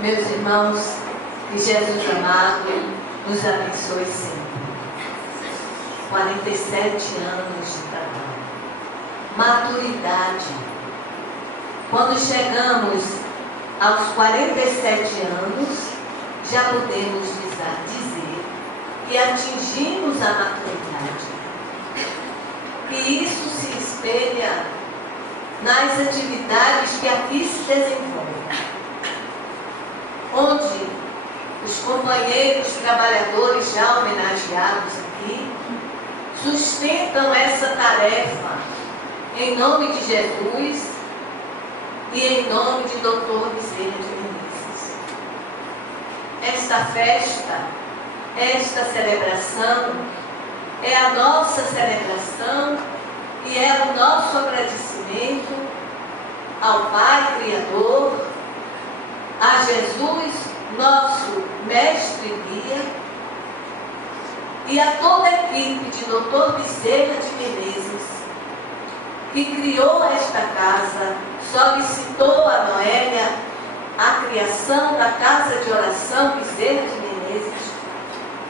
Meus irmãos, que Jesus amado nos abençoe sempre. 47 anos de trabalho. Maturidade. Quando chegamos aos 47 anos, já podemos dizer que atingimos a maturidade. E isso se espelha nas atividades que aqui se desenvolvem, onde os companheiros trabalhadores já homenageados aqui sustentam essa tarefa em nome de Jesus e em nome de Dr. Bezerra de Menezes. Esta festa, esta celebração é a nossa celebração e é o nosso agradecimento ao Pai Criador, a Jesus, nosso mestre e guia, e a toda a equipe de Dr. Bezerra de Menezes, que criou esta casa, solicitou a Noélia a criação da Casa de Oração Bezerra de Menezes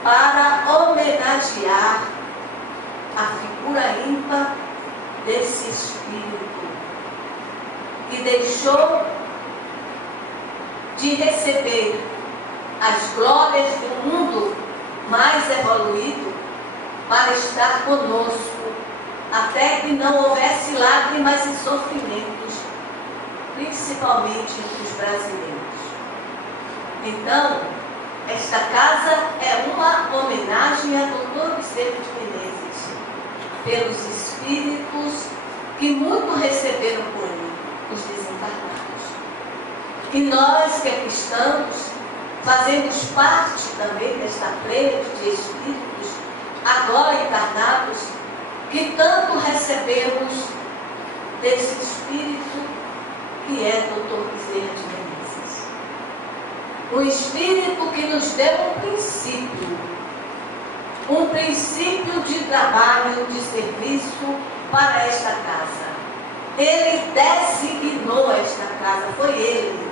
para homenagear a figura ímpar desse espírito que deixou de receber as glórias do mundo mais evoluído para estar conosco, até que não houvesse lágrimas e sofrimentos, principalmente entre os brasileiros. Então, esta casa é uma homenagem a Dr. Bezerra de Menezes, pelos espíritos que muito receberam por ele, os desencarnados. E nós que aqui estamos, fazemos parte também desta pleia de espíritos, agora encarnados, que tanto recebemos desse espírito que é Dr. Bezerra de Menezes. Um espírito que nos deu um princípio de trabalho, de serviço para esta casa. Ele designou esta casa, foi ele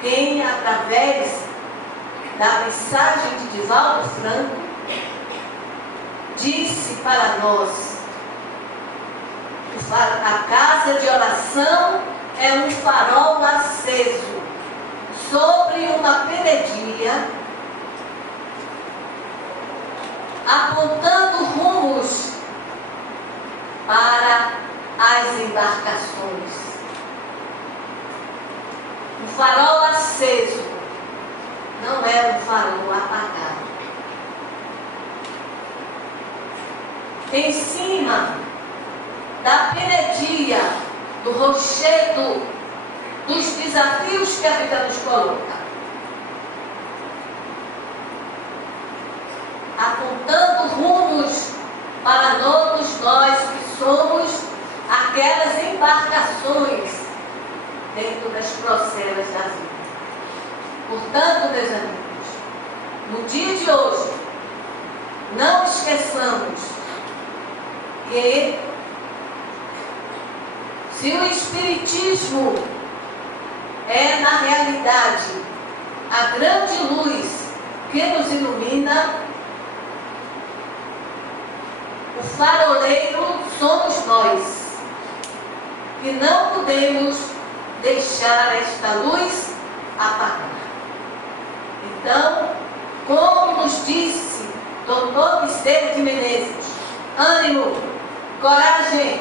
quem, através da mensagem de Divaldo Franco, disse para nós: a casa de oração é um farol aceso sobre uma penedia, apontando rumos para as embarcações. Um farol aceso não é um farol apagado. Em cima da penedia, do rochedo, dos desafios que a vida nos coloca, apontando rumos para todos nós que somos aquelas embarcações dentro das procelas da vida. Portanto, meus amigos, no dia de hoje, não esqueçamos que se o Espiritismo é, na realidade, a grande luz que nos ilumina, o faroleiro somos nós, que não podemos deixar esta luz apagar. Então, como nos disse Dr. Bezerra de Menezes, ânimo, coragem,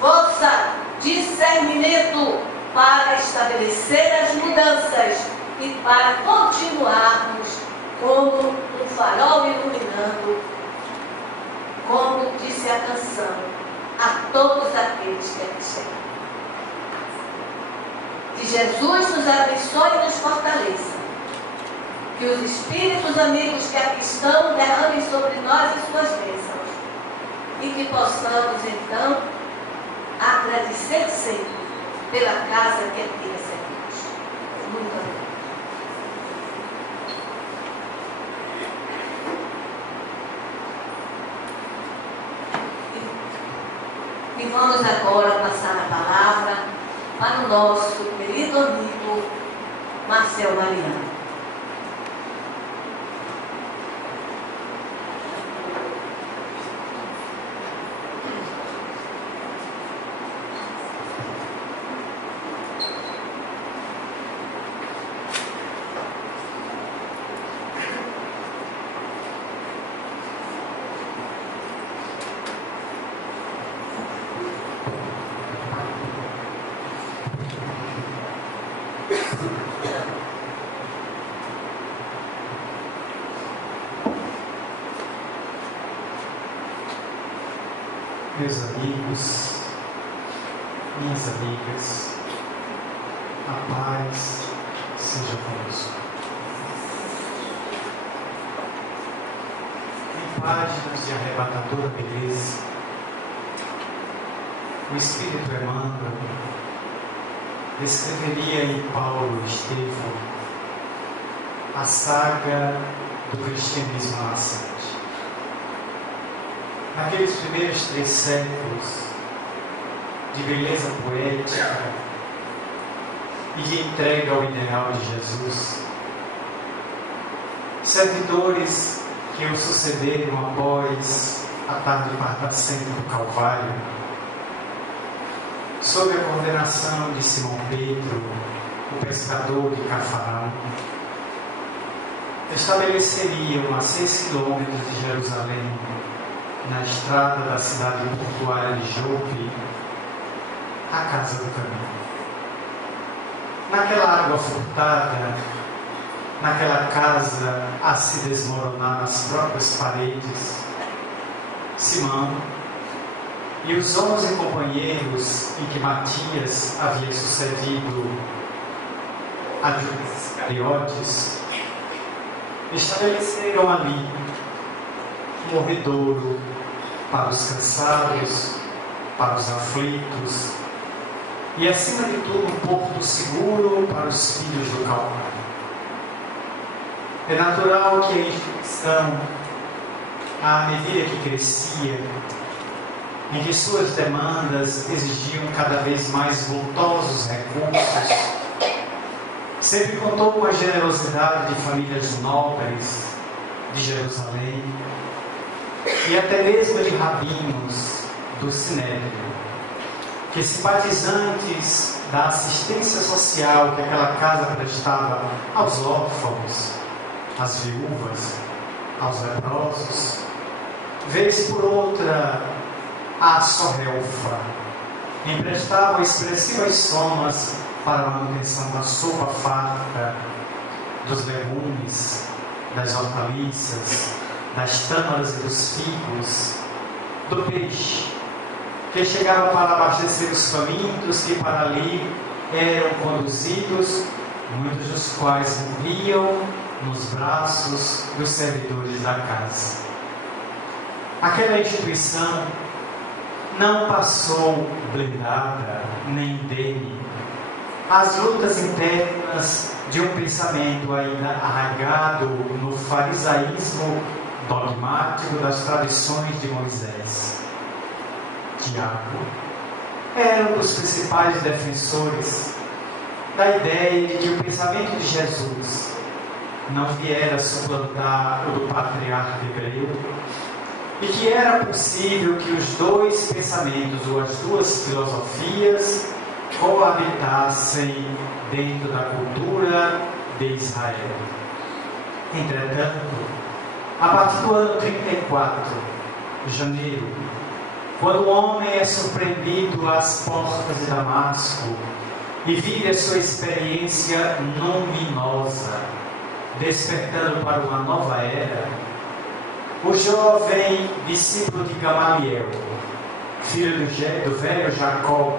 força, discernimento para estabelecer as mudanças e para continuarmos como um farol iluminando, como disse a canção, a todos aqueles que aqui chegam. Que Jesus nos abençoe e nos fortaleça. Que os espíritos amigos que aqui estão derramem sobre nós as suas bênçãos. E que possamos, então, agradecer sempre pela casa que aqui recebemos. Muito obrigada. E vamos agora passar a palavra para o nosso querido amigo Marcel Mariano. Meus amigos, minhas amigas, a paz seja conosco. Em páginas de arrebatadora beleza, o Espírito Emmanuel descreveria em Paulo e Estevão a saga do cristianismo nascente. Naqueles primeiros 3 séculos de beleza poética e de entrega ao ideal de Jesus, servidores que o sucederam após a tarde partacenta do Calvário, sob a coordenação de Simão Pedro, o pescador de Cafarnaum, estabeleceriam a 6 quilômetros de Jerusalém, na estrada da cidade portuária de Jope, a Casa do Caminho. Naquela água furtada, naquela casa a se desmoronar nas próprias paredes, Simão e os 11 companheiros em que Matias havia sucedido a Judas Iscariotes, estabeleceram ali um morredouro para os cansados, para os aflitos e, acima de tudo, um porto seguro para os filhos do Calvário. É natural que a instituição, à medida que crescia, em que suas demandas exigiam cada vez mais vultosos recursos, sempre contou com a generosidade de famílias nobres de Jerusalém e até mesmo de rabinos do Sinédrio, que, simpatizantes da assistência social que aquela casa prestava aos órfãos, às viúvas, aos leprosos, vez por outra à sorrelfa, emprestavam expressivas somas para a manutenção da sopa farta, dos legumes, das hortaliças, das tâmaras e dos figos, do peixe, que chegava para abastecer os famintos que para ali eram conduzidos, muitos dos quais morriam nos braços dos servidores da casa. Aquela instituição não passou blindada nem indene às lutas internas de um pensamento ainda arraigado no farisaísmo dogmático das tradições de Moisés. Tiago era um dos principais defensores da ideia de que o pensamento de Jesus não viera suplantar o do patriarca hebreu e que era possível que os dois pensamentos ou as duas filosofias coabitassem dentro da cultura de Israel. Entretanto, a partir do ano 34, janeiro, quando o homem é surpreendido às portas de Damasco e vive a sua experiência luminosa, despertando para uma nova era, o jovem discípulo de Gamaliel, filho do velho Jacob,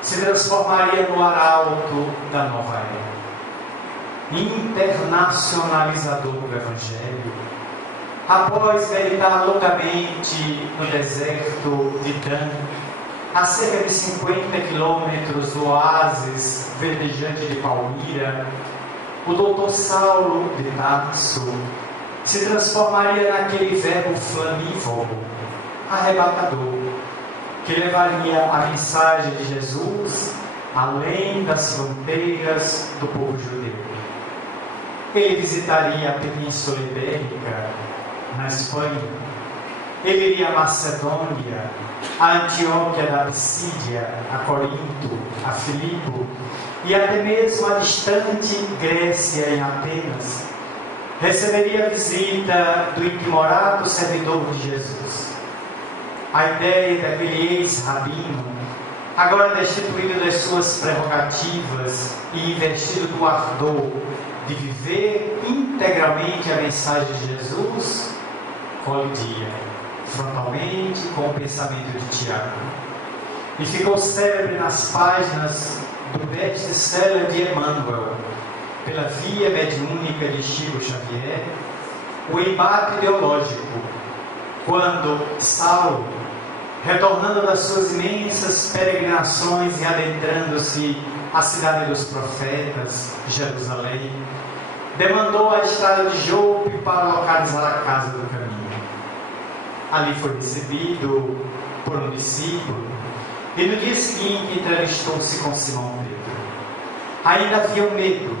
se transformaria no arauto da nova era, internacionalizador do Evangelho, após meditar longamente no deserto de Dan, a cerca de 50 quilômetros do oásis verdejante de Palmira, o doutor Saulo de Tarso se transformaria naquele verbo flamívogo, arrebatador, que levaria a mensagem de Jesus além das fronteiras do povo judeu. Ele visitaria a Península Ibérica, na Espanha. Ele iria a Macedônia, a Antioquia da Pisídia, a Corinto, a Filipo e até mesmo a distante Grécia, em Atenas. Receberia a visita do intimorado servidor de Jesus. A ideia daquele ex-rabino, agora destituído das suas prerrogativas e investido do ardor de viver integralmente a mensagem de Jesus, colidia frontalmente com o pensamento de Tiago. E ficou célebre nas páginas do best-seller de Emmanuel, pela via mediúnica de Chico Xavier, o embate ideológico, quando Saulo, retornando das suas imensas peregrinações e adentrando-se à cidade dos profetas, Jerusalém, demandou a estrada de Jope para localizar a casa do caminho. Ali foi recebido por um discípulo e no dia seguinte entrevistou-se com Simão Pedro. Ainda havia um medo,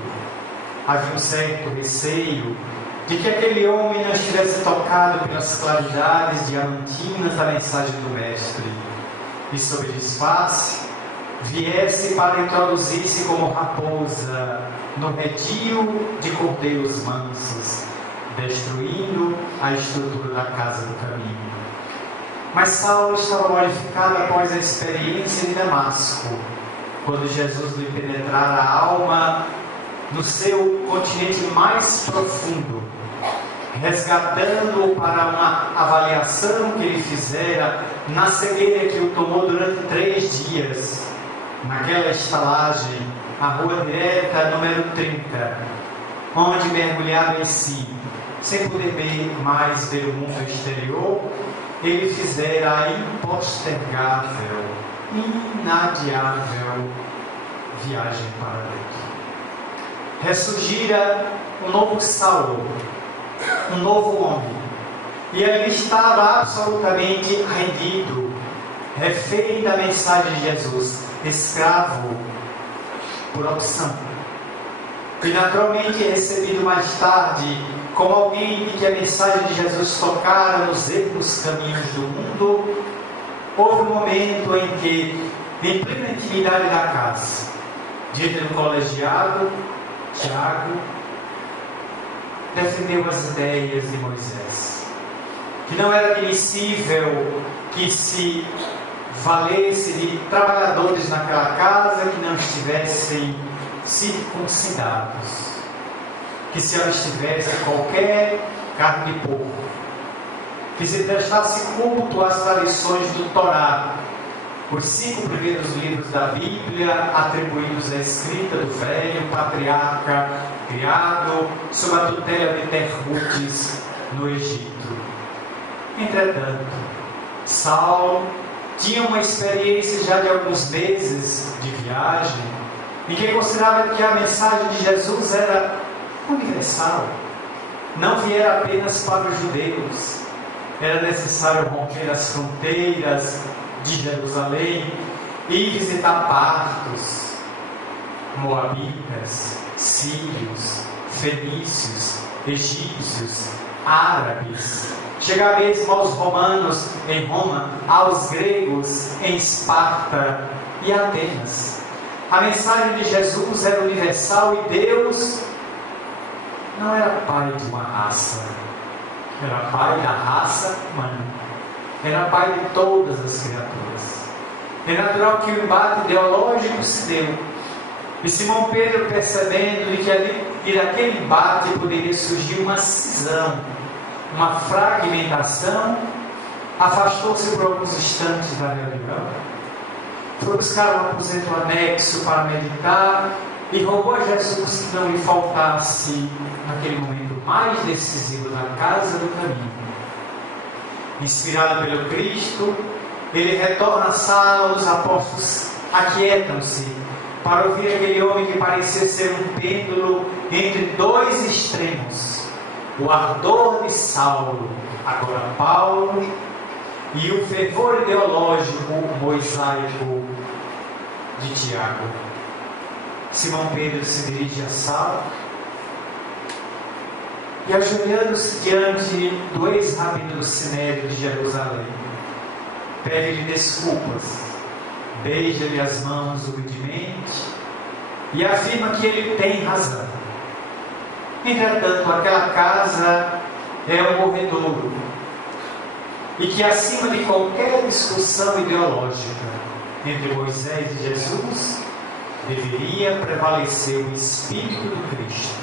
havia um certo receio de que aquele homem não estivesse tocado pelas claridades diamantinas da mensagem do Mestre e, sob disfarce, viesse para introduzir-se como raposa no redil de cordeiros mansos, destruindo a estrutura da casa do caminho. Mas Saulo estava modificado após a experiência de Damasco, quando Jesus lhe penetrara a alma no seu continente mais profundo, resgatando-o para uma avaliação que ele fizera na cegueira que o tomou durante 3 dias, naquela estalagem, a rua direta número 30, onde mergulhado em si, sem poder mais ver o mundo exterior, ele fizera a impostergável, inadiável viagem para dentro. Ressurgira um novo Saulo, um novo homem, e ele estava absolutamente rendido, refém da mensagem de Jesus, escravo por opção, e naturalmente recebido mais tarde como alguém de que a mensagem de Jesus tocara nos erros caminhos do mundo. Houve um momento em que, em plena intimidade da casa, diante do colegiado, Tiago defendeu as ideias de Moisés, que não era admissível que se valesse de trabalhadores naquela casa que não estivessem circuncidados, que se elas tivessem qualquer carne de porco, que se prestasse culto às tradições do Torá, os 5 primeiros livros da Bíblia atribuídos à escrita do velho patriarca criado sob a tutela de Termutes no Egito. Entretanto, Saulo tinha uma experiência já de alguns meses de viagem em que considerava que a mensagem de Jesus era universal, não viera apenas para os judeus. Era necessário romper as fronteiras de Jerusalém e visitar partos, moabitas, sírios, fenícios, egípcios, árabes, chegar mesmo aos romanos em Roma, aos gregos em Esparta e Atenas. A mensagem de Jesus era universal e Deus não era pai de uma raça, era pai da raça humana, era pai de todas as criaturas. É natural que o embate ideológico se deu, e Simão Pedro, percebendo que daquele embate poderia surgir uma cisão, uma fragmentação, afastou-se por alguns instantes da reunião, foi buscar um aposento anexo para meditar e rogou a Jesus que não lhe faltasse, naquele momento mais decisivo, da casa do caminho. Inspirado pelo Cristo, ele retorna à sala, os apóstolos aquietam-se para ouvir aquele homem que parecia ser um pêndulo entre 2 extremos: o ardor de Saulo, agora Paulo, e o fervor ideológico mosaico de Tiago. Simão Pedro se dirige a Saulo e, ajoelhando-se diante do ex-rabino do Sinédrio de Jerusalém, pede-lhe desculpas, beija-lhe as mãos humildemente e afirma que ele tem razão. Entretanto, aquela casa é um morredouro e que, acima de qualquer discussão ideológica entre Moisés e Jesus, deveria prevalecer o Espírito do Cristo,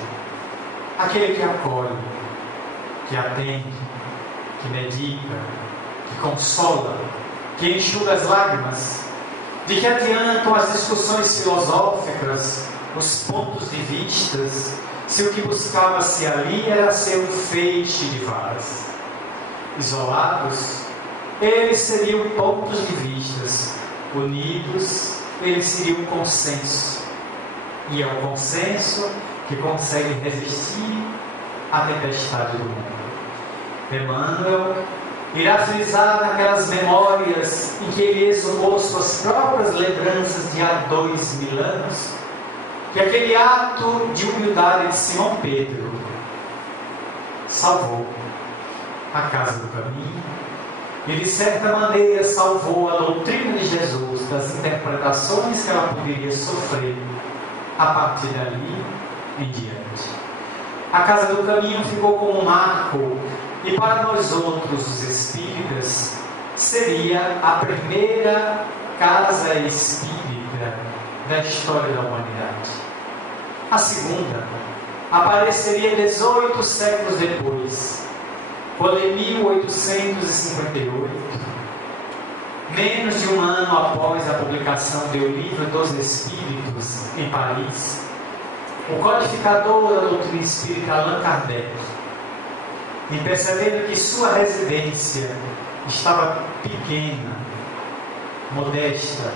aquele que acolhe, que atende, que medica, que consola, que enxuga as lágrimas. De que adiantam as discussões filosóficas, os pontos de vistas, se o que buscava-se ali era ser um feixe de varas? Isolados, eles seriam pontos de vistas; unidos, eles seriam consenso. E é o consenso que consegue resistir à tempestade do mundo. Emmanuel irá frisar naquelas memórias em que ele exumou suas próprias lembranças de há 2000 anos, que aquele ato de humildade de Simão Pedro salvou a casa do caminho e, de certa maneira, salvou a doutrina de Jesus das interpretações que ela poderia sofrer a partir dali em diante. A casa do caminho ficou como um marco, e para nós outros, os espíritas, seria a primeira casa espírita da história da humanidade. A segunda apareceria 18 séculos depois, quando em 1858, menos de um ano após a publicação do Livro dos Espíritos em Paris, o codificador da doutrina espírita Allan Kardec, e percebendo que sua residência estava pequena, modesta,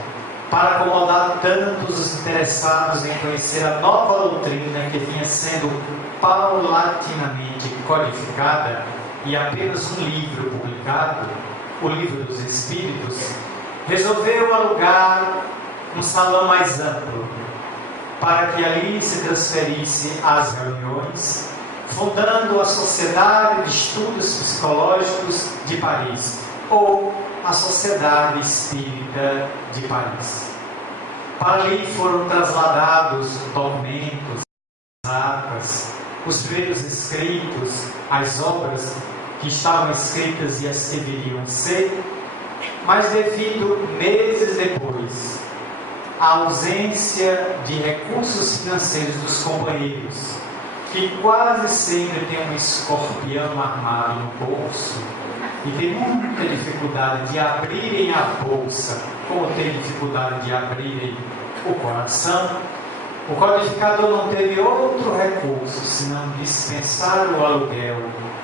para acomodar tantos os interessados em conhecer a nova doutrina que vinha sendo paulatinamente codificada, e apenas um livro publicado, o Livro dos Espíritos, resolveu alugar um salão mais amplo, para que ali se transferisse as reuniões, fundando a Sociedade de Estudos Psicológicos de Paris, ou a Sociedade Espírita de Paris. Para ali foram trasladados documentos, atas, os primeiros escritos, as obras que estavam escritas e as que deveriam ser, mas devido, meses depois, à ausência de recursos financeiros dos companheiros, que quase sempre tem um escorpião armado no bolso e tem muita dificuldade de abrirem a bolsa, como tem dificuldade de abrirem o coração, o codificador não teve outro recurso senão dispensar o aluguel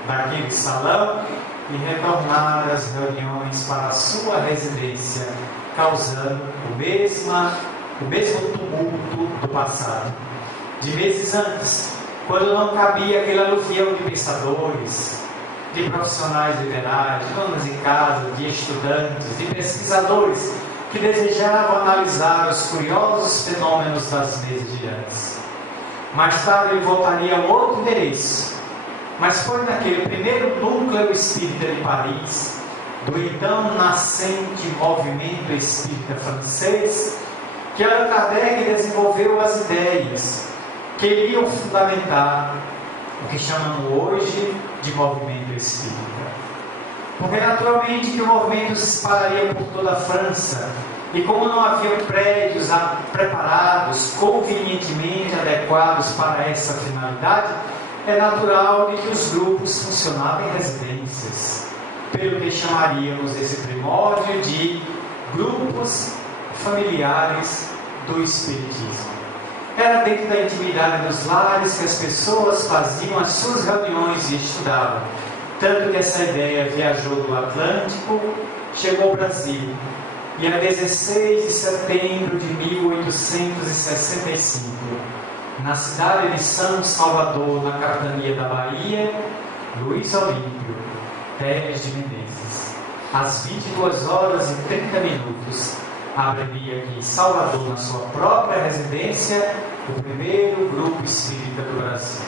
daquele salão e retornar às reuniões para a sua residência, causando o mesmo tumulto do passado, de meses antes, quando não cabia aquele aluvião de pensadores, de profissionais liberais, de donas de casa, de estudantes, de pesquisadores que desejavam analisar os curiosos fenômenos das mesas de antes. Mais tarde ele voltaria a um outro endereço, mas foi naquele primeiro núcleo espírita de Paris, do então nascente movimento espírita francês, que Allan Kardec desenvolveu as ideias que iriam fundamentar o que chamamos hoje de movimento espírita. Porque naturalmente que o movimento se espalharia por toda a França, e como não havia prédios preparados, convenientemente adequados para essa finalidade, é natural que os grupos funcionavam em residências, pelo que chamaríamos esse primórdio de grupos familiares do Espiritismo. Era dentro da intimidade dos lares que as pessoas faziam as suas reuniões e estudavam. Tanto que essa ideia viajou do Atlântico, chegou ao Brasil. E a 16 de setembro de 1865, na cidade de São Salvador, na capitania da Bahia, Luiz Olímpio Teles de Menezes, às 22 horas e 30 minutos, abriria aqui em Salvador, na sua própria residência, o primeiro grupo espírita do Brasil.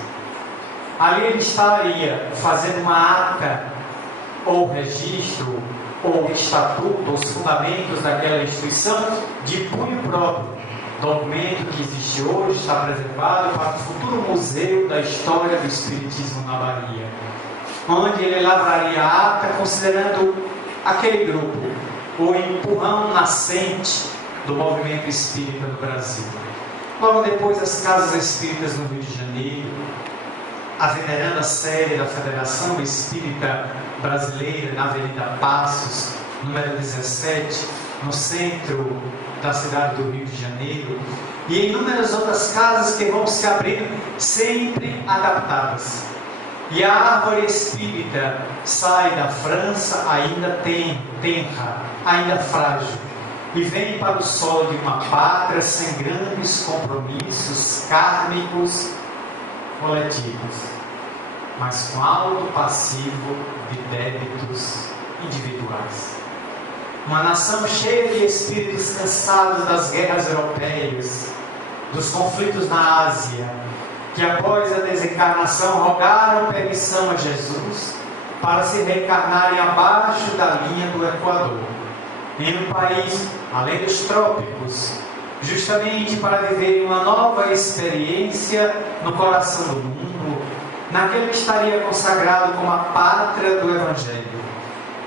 Ali ele estaria fazendo uma ata, ou registro, ou estatuto, os fundamentos daquela instituição de punho próprio. Documento que existe hoje está preservado para o futuro Museu da História do Espiritismo na Bahia, onde ele lavraria a ata considerando aquele grupo o empurrão nascente do movimento espírita no Brasil. Logo depois, as casas espíritas no Rio de Janeiro, a veneranda sede da Federação Espírita Brasileira na Avenida Passos, número 17, no centro da cidade do Rio de Janeiro, e inúmeras outras casas que vão se abrindo, sempre adaptadas. E a árvore espírita sai da França ainda tenra, ainda frágil, e vem para o solo de uma pátria sem grandes compromissos kármicos coletivos, mas com alto passivo de débitos individuais. Uma nação cheia de espíritos cansados das guerras europeias, dos conflitos na Ásia, que após a desencarnação rogaram permissão a Jesus para se reencarnarem abaixo da linha do Equador, em um país além dos trópicos, justamente para viver uma nova experiência no coração do mundo, naquele que estaria consagrado como a pátria do Evangelho.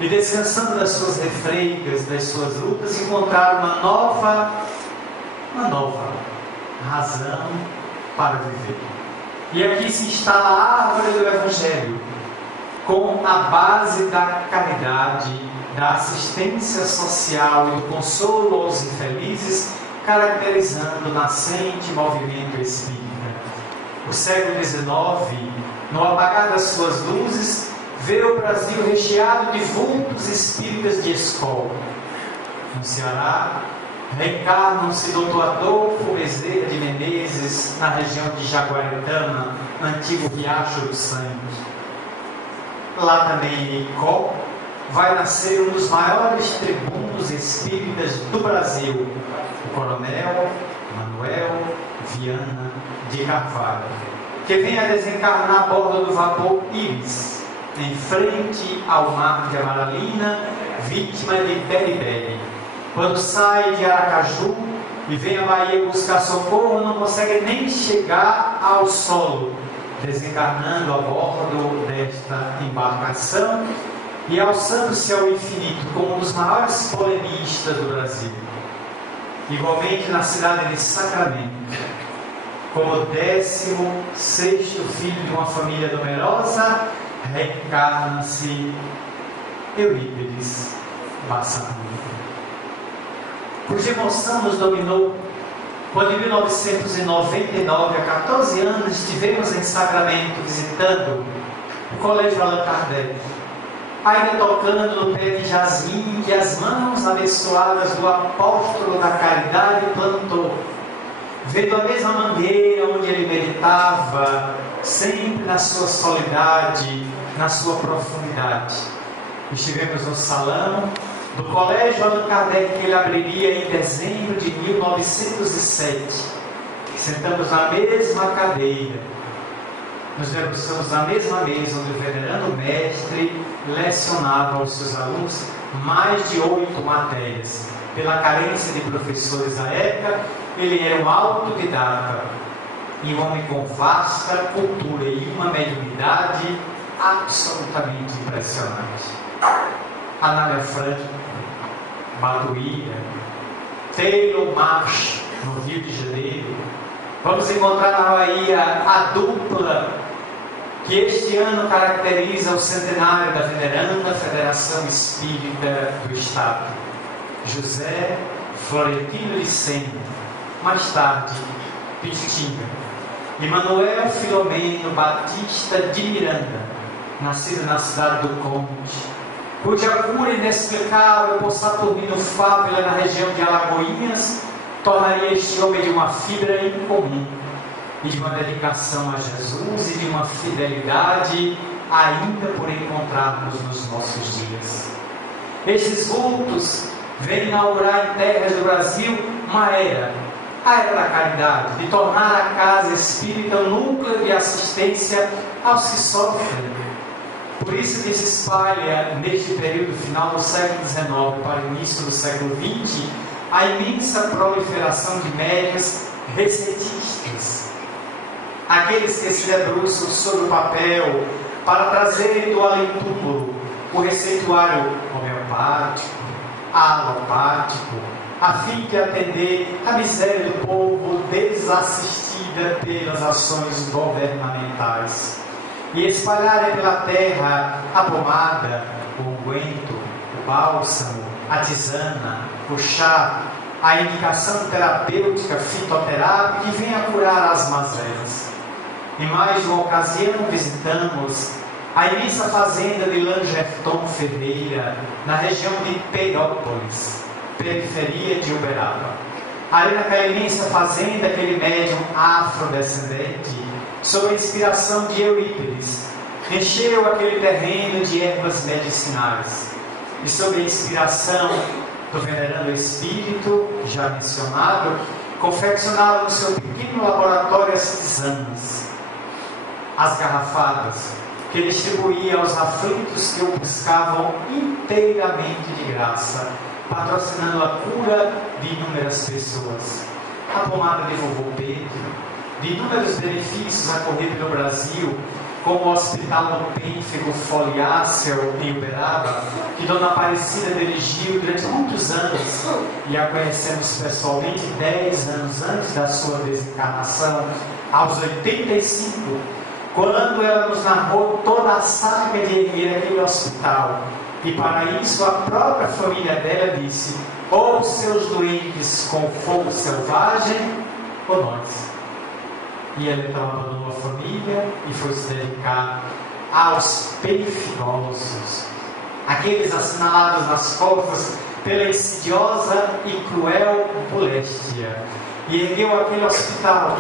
E descansando das suas refreitas, das suas lutas, encontrar uma nova razão para viver. E aqui se instala a árvore do Evangelho, com a base da caridade, da assistência social e do consolo aos infelizes, caracterizando o nascente movimento espírita. O século XIX, no apagar das suas luzes, vê o Brasil recheado de vultos espíritas de escola. No Ceará, reencarnam-se Dr. Adolfo Bezerra de Menezes, na região de Jaguaretama, antigo Riacho do Sangue. Lá também em Icó, vai nascer um dos maiores tribunos espíritas do Brasil, o Coronel Manuel Viana de Carvalho, que vem a desencarnar a bordo do vapor Íris, em frente ao mar de Amaralina, vítima de beriberi. Quando sai de Aracaju e vem à Bahia buscar socorro, não consegue nem chegar ao solo, desencarnando a bordo desta embarcação e alçando-se ao infinito como um dos maiores polemistas do Brasil. Igualmente na cidade de Sacramento, como 16º filho de uma família numerosa, reencarna-se Eurípides Bassanini, cuja emoção nos dominou quando em 1999, há 14 anos, estivemos em Sacramento visitando o Colégio Allan Kardec, ainda tocando no pé de jasmim que as mãos abençoadas do apóstolo da caridade plantou, vendo a mesma mangueira onde ele meditava, sempre na sua soledade, na sua profundidade. Estivemos no salão do Colégio Allan Kardec, que ele abriria em dezembro de 1907. Sentamos na mesma cadeira, nos debruçamos na mesma mesa onde o venerando mestre lecionava aos seus alunos mais de 8 matérias. Pela carência de professores à época, ele era um autodidata e um homem com vasta cultura e uma mediunidade absolutamente impressionante. Anália Franco, Batuíra, Taylor Marsh, no Rio de Janeiro. Vamos encontrar na Bahia a dupla que este ano caracteriza o centenário da veneranda Federação Espírita do Estado, José Florentino de Sena, mais tarde Pitinga, e Manuel Filomeno Batista de Miranda, nascido na cidade do Conde, cuja cura inexplicável por Saturnino Fábula na região de Alagoinhas tornaria este homem de uma fibra incomum e de uma dedicação a Jesus e de uma fidelidade ainda por encontrarmos nos nossos dias. Esses vultos vem inaugurar em terras do Brasil uma era, a era da caridade, de tornar a casa espírita um núcleo de assistência aos que sofrem. Por isso que se espalha, neste período final do século XIX para o início do século XX, a imensa proliferação de médiuns receitistas. Aqueles que se debruçam sobre o papel para trazerem do além-túmulo o receituário homeopático, alopático, a fim de atender a miséria do povo desassistida pelas ações governamentais e espalharem pela terra a pomada, o unguento, o bálsamo, a tisana, o chá, a indicação terapêutica fitoterápica que vem a curar as mazelas. Em mais de uma ocasião visitamos a imensa fazenda de Langerton Ferreira, na região de Pedrópolis, periferia de Uberaba. Ali naquela imensa fazenda, aquele médium afrodescendente, sob a inspiração de Eurípides, encheu aquele terreno de ervas medicinais. E sob a inspiração do venerando espírito, já mencionado, confeccionaram no seu pequeno laboratório as tisanas, as garrafadas, que distribuía aos aflitos que o buscavam inteiramente de graça, patrocinando a cura de inúmeras pessoas. A pomada de vovô Pedro, de inúmeros benefícios a correr pelo Brasil, como o Hospital do Pênfigo Foliáceo em Uberaba, que Dona Aparecida dirigiu durante muitos anos, e a conhecemos pessoalmente 10 anos antes da sua desencarnação, aos 85, quando ela nos narrou toda a saga de erguer aquele hospital. E para isso a própria família dela disse: ou seus doentes com fogo selvagem, ou nós. E ela então abandonou a família e foi se dedicar aos perifilosos, aqueles assinalados nas costas pela insidiosa e cruel moléstia, e ergueu aquele hospital.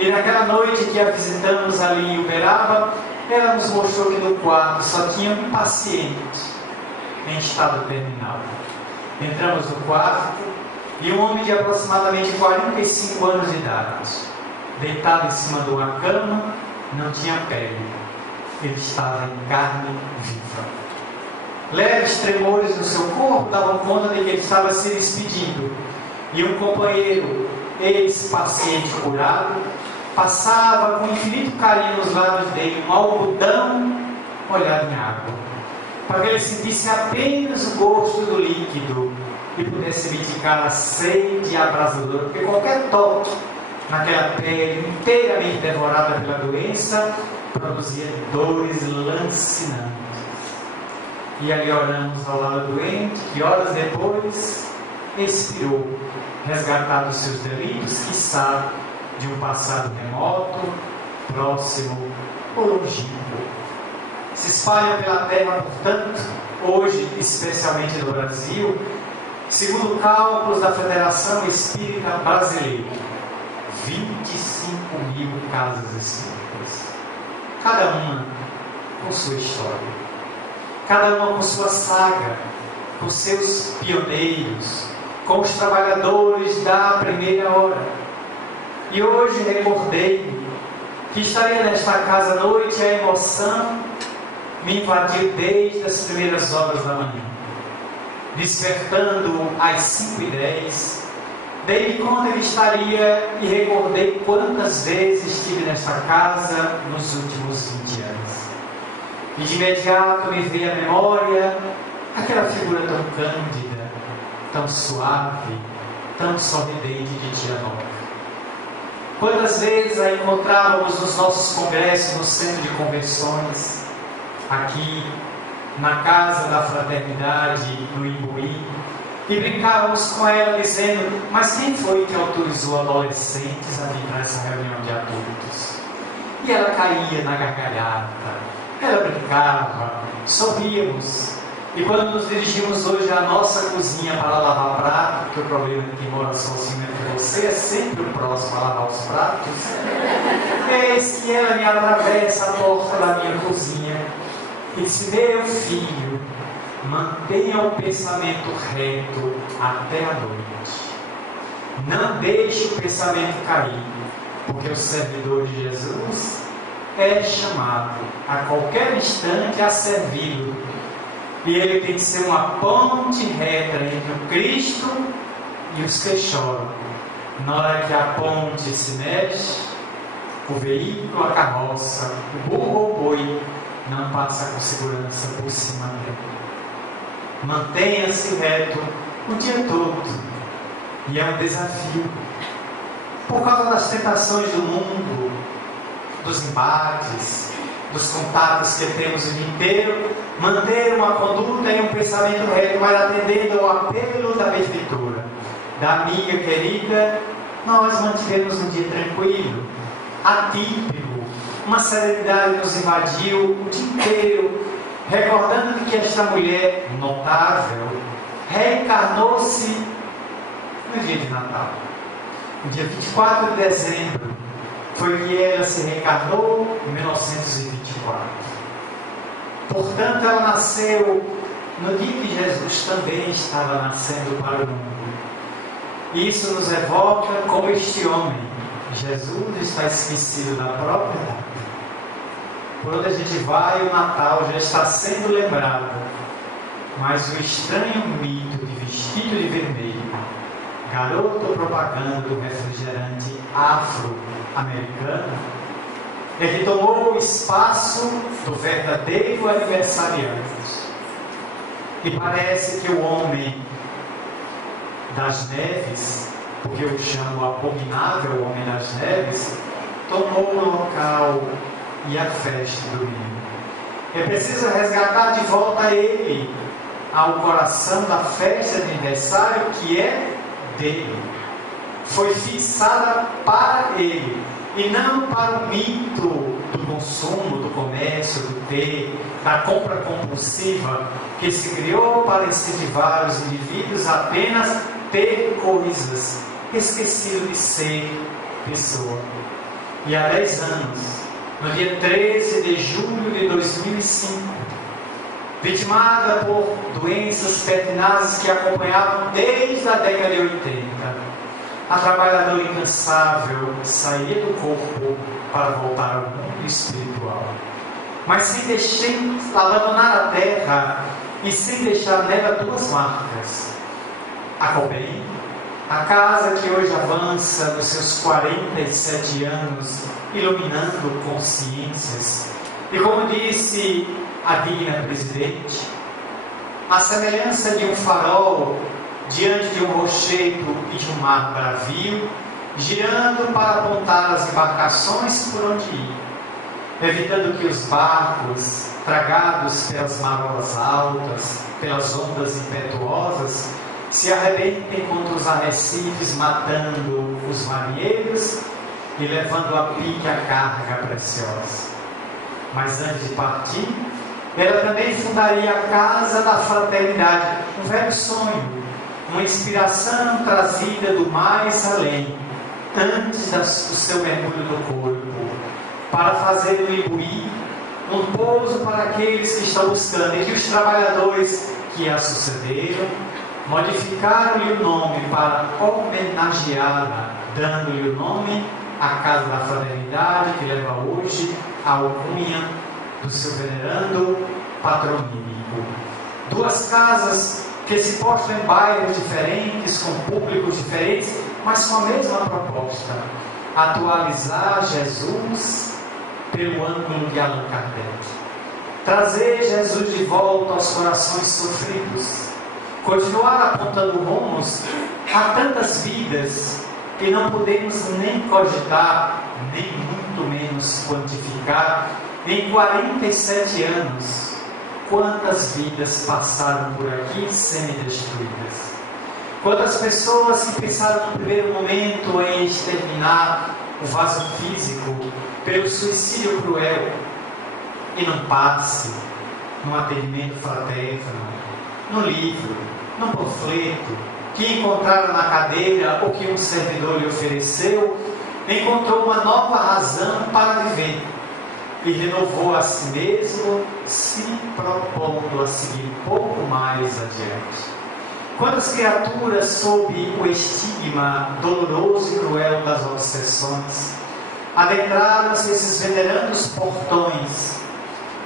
E naquela noite que a visitamos ali em Uberaba, ela nos mostrou que no quarto só tinha um paciente em estado terminal. Entramos no quarto e um homem de aproximadamente 45 anos de idade, deitado em cima de uma cama, não tinha pele. Ele estava em carne viva. Leves tremores no seu corpo davam conta de que ele estava se despedindo. E um companheiro, ex-paciente curado, passava com infinito carinho nos lábios dele um algodão molhado em água, para que ele sentisse apenas o gosto do líquido e pudesse mitigar a sede abrasadora, porque qualquer toque naquela pele inteiramente devorada pela doença produzia dores lancinantes. E ali oramos ao lado doente, que horas depois expirou, resgatado os seus delitos, quiçá de um passado remoto, próximo ou longínquo. Se espalham pela terra, portanto, hoje, especialmente no Brasil, segundo cálculos da Federação Espírita Brasileira, 25.000 casas espíritas, cada uma com sua história, cada uma com sua saga, com seus pioneiros, com os trabalhadores da primeira hora. E hoje recordei que estaria nesta casa à noite, a emoção me invadiu desde as primeiras horas da manhã, despertando às 5h10. Dei-me conta que estaria e recordei quantas vezes estive nesta casa nos últimos 20 anos. E de imediato me veio à memória aquela figura tão cândida, tão suave, tão sorridente de tia Nora. Quantas vezes a encontrávamos nos nossos congressos no centro de convenções, aqui na Casa da Fraternidade, no Imbuí, e brincávamos com ela dizendo: mas quem foi que autorizou adolescentes a vir para essa reunião de adultos? E ela caía na gargalhada, ela brincava, sorríamos. E quando nos dirigimos hoje à nossa cozinha para lavar prato, porque o problema de quem mora sozinho entre você é sempre o próximo a lavar os pratos, eis que ela me atravessa a porta da minha cozinha e disse: meu filho, mantenha o pensamento reto até a noite. Não deixe o pensamento cair, porque o servidor de Jesus é chamado a qualquer instante a servi-lo. E ele tem que ser uma ponte reta entre o Cristo e os que choram. Na hora que a ponte se mexe, o veículo, a carroça, o burro ou o boi não passa com segurança por cima dele. Mantenha-se reto o dia todo. E é um desafio. Por causa das tentações do mundo, dos embates, dos contatos que temos o dia inteiro, manter uma conduta e um pensamento reto vai atendendo ao apelo da benfeitora, da amiga querida. Nós mantivemos um dia tranquilo, atípico, uma serenidade nos invadiu o dia inteiro, recordando que esta mulher notável reencarnou-se no dia de Natal. No dia 24 de dezembro foi que ela se reencarnou em 1924. Portanto, ela nasceu no dia que Jesus também estava nascendo para o mundo. Isso nos evoca como este homem. Jesus está esquecido da própria data. Por onde a gente vai, o Natal já está sendo lembrado. Mas o estranho mito de vestido de vermelho, garoto propaganda do refrigerante afro-americano, é que tomou o espaço do verdadeiro aniversariante. E parece que o homem das neves, porque eu chamo abominável homem das neves, tomou o local e a festa do domingo. É preciso resgatar de volta ele ao coração da festa de aniversário que é dele. Foi fixada para ele e não para o mito do consumo, do comércio, do ter, da compra compulsiva que se criou para incentivar os indivíduos a apenas ter coisas, esquecido de ser pessoa. E há 10 anos, no dia 13 de julho de 2005, vitimada por doenças pertinazes que acompanhavam desde a década de 80, a trabalhadora incansável saía do corpo para voltar ao mundo espiritual, mas sem deixar abandonar a terra e sem deixar nela 2 marcas: a Cobem, a casa que hoje avança nos seus 47 anos, iluminando consciências, e como disse a digna presidente, a semelhança de um farol diante de um rochedo e de um mar bravio, girando para apontar as embarcações por onde ir, evitando que os barcos, tragados pelas marolas altas, pelas ondas impetuosas, se arrebentem contra os arrecifes, matando os marinheiros e levando a pique a carga preciosa. Mas antes de partir, ela também fundaria a Casa da Fraternidade, um velho sonho, uma inspiração trazida do mais além, antes do seu mergulho no corpo, para fazer do Ibuí um pouso para aqueles que estão buscando, e que os trabalhadores que a sucederam modificaram-lhe o nome para homenageá-la, dando-lhe o nome a Casa da Fraternidade, que leva hoje a alcunha do seu venerando patronímico. 2 casas que se postam em bairros diferentes, com públicos diferentes, mas com a mesma proposta: atualizar Jesus pelo ângulo de Allan Kardec, trazer Jesus de volta aos corações sofridos, continuar apontando rumos a tantas vidas que não podemos nem cogitar, nem muito menos quantificar. Em 47 anos, quantas vidas passaram por aqui semi-destruídas? Quantas pessoas que pensaram no primeiro momento em exterminar o vaso físico pelo suicídio cruel, e não passe num atendimento fraterno, no livro, no panfleto que encontraram na cadeira ou que um servidor lhe ofereceu, encontrou uma nova razão para viver. e renovou a si mesmo, se propondo a seguir um pouco mais adiante. Quantas criaturas sob o estigma doloroso e cruel das obsessões adentraram-se esses venerandos portões,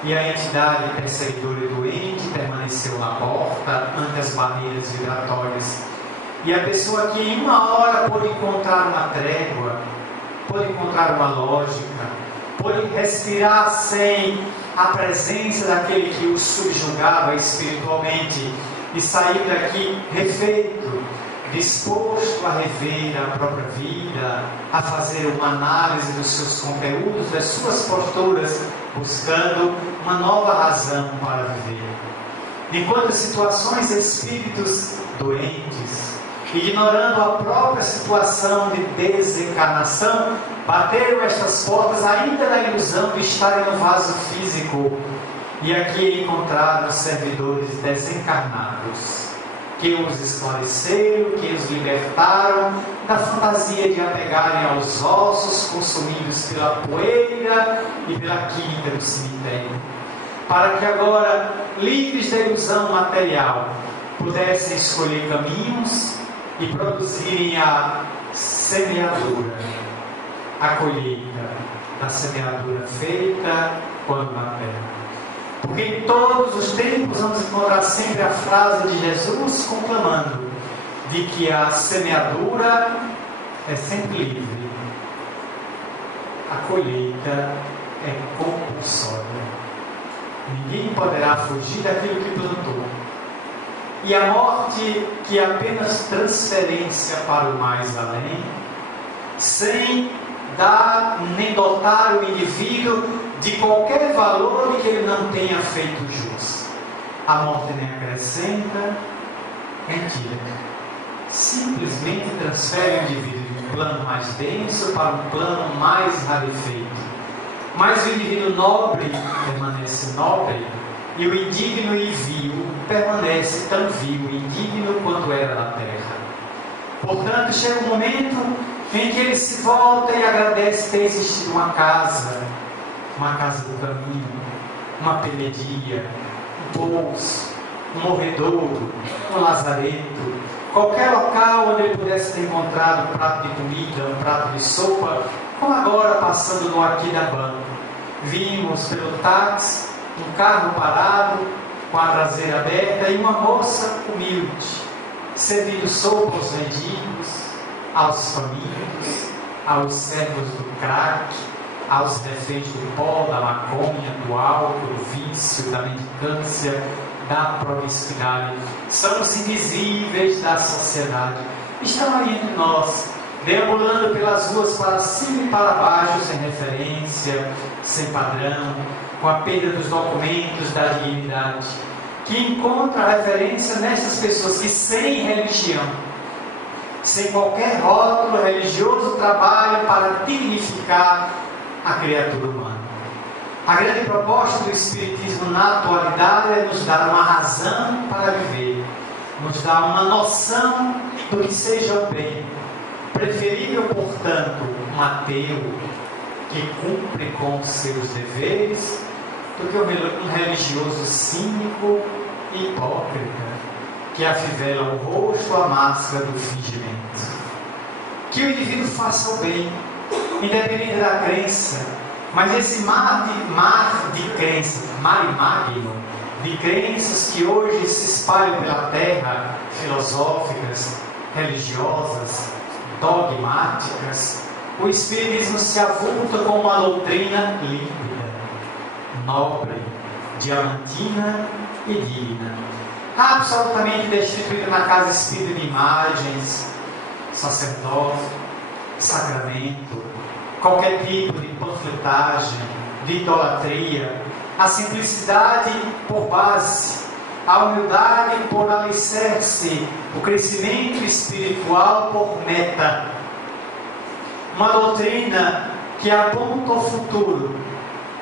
e a entidade perseguidora e doente permaneceu na porta ante as barreiras vibratórias, e a pessoa que em uma hora pôde encontrar uma trégua, pôde encontrar uma lógica, pôde respirar sem a presença daquele que o subjugava espiritualmente, e sair daqui refeito, disposto a rever a própria vida, a fazer uma análise dos seus conteúdos, das suas posturas, buscando uma nova razão para viver. Enquanto situações, espíritos doentes, ignorando a própria situação de desencarnação, bateram estas portas ainda na ilusão de estarem no vaso físico, e aqui encontraram servidores desencarnados, que os esclareceram, que os libertaram da fantasia de apegarem aos ossos consumidos pela poeira e pela química do cemitério, para que agora, livres da ilusão material, pudessem escolher caminhos e produzirem a semeadura, a colheita da semeadura feita quando na terra. Porque em todos os tempos vamos encontrar sempre a frase de Jesus conclamando de que a semeadura é sempre livre, a colheita é compulsória. Ninguém poderá fugir daquilo que plantou. E a morte, que é apenas transferência para o mais além, sem dar nem dotar o indivíduo de qualquer valor que ele não tenha feito jus. A morte nem acrescenta, nem tira. Simplesmente transfere o indivíduo de um plano mais denso para um plano mais rarefeito. Mas o indivíduo nobre permanece nobre, e o indigno e vil permanece tão vil e indigno quanto era na terra. Portanto, chega um momento em que ele se volta e agradece ter existido uma casa do caminho, uma penedia, um poço, um morredouro, um lazareto, qualquer local onde ele pudesse ter encontrado um prato de comida, um prato de sopa, como agora passando no Aquidauana. Vimos pelo táxi um carro parado, com a traseira aberta, e uma moça humilde, servindo sopa aos mendigos, aos famintos, aos servos do crack, aos reféns do pó, da maconha, do álcool, do vício, da mendicância, da promiscuidade. Somos invisíveis da sociedade. Estão aí entre nós, deambulando pelas ruas para cima e para baixo, sem referência, sem padrão, com a perda dos documentos da dignidade, que encontra referência nestas pessoas que, sem religião, sem qualquer rótulo religioso, trabalham para dignificar a criatura humana. A grande proposta do Espiritismo na atualidade é nos dar uma razão para viver, nos dar uma noção do que seja o bem. Preferível, portanto, um ateu que cumpre com os seus deveres, do que um religioso cínico e hipócrita que afivela o rosto à máscara do fingimento. Que o indivíduo faça o bem, independente da crença, mas esse mar de crenças, mar magno, de crenças que hoje se espalham pela terra, filosóficas, religiosas, dogmáticas, o Espiritismo se avulta com uma doutrina límpida, nobre, diamantina e digna, absolutamente destituída na casa espírita de imagens, sacerdócio, sacramento, qualquer tipo de panfletagem, de idolatria, a simplicidade por base, a humildade por alicerce, o crescimento espiritual por meta. Uma doutrina que aponta ao futuro,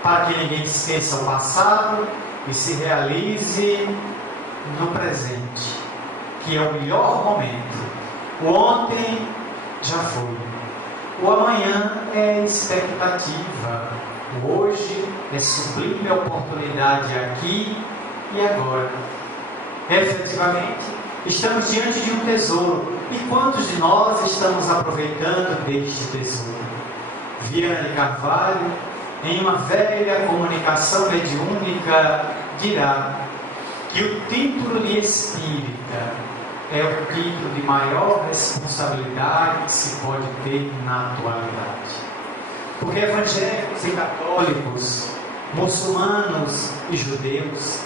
para que ninguém esqueça o passado e se realize no presente, que é o melhor momento. O ontem já foi. O amanhã é expectativa. O hoje é sublime a oportunidade aqui e agora. Efetivamente, estamos diante de um tesouro. E quantos de nós estamos aproveitando deste tesouro? Viana de Carvalho, em uma velha comunicação mediúnica, dirá que o título de espírita é o título de maior responsabilidade que se pode ter na atualidade. Porque evangélicos e católicos, muçulmanos e judeus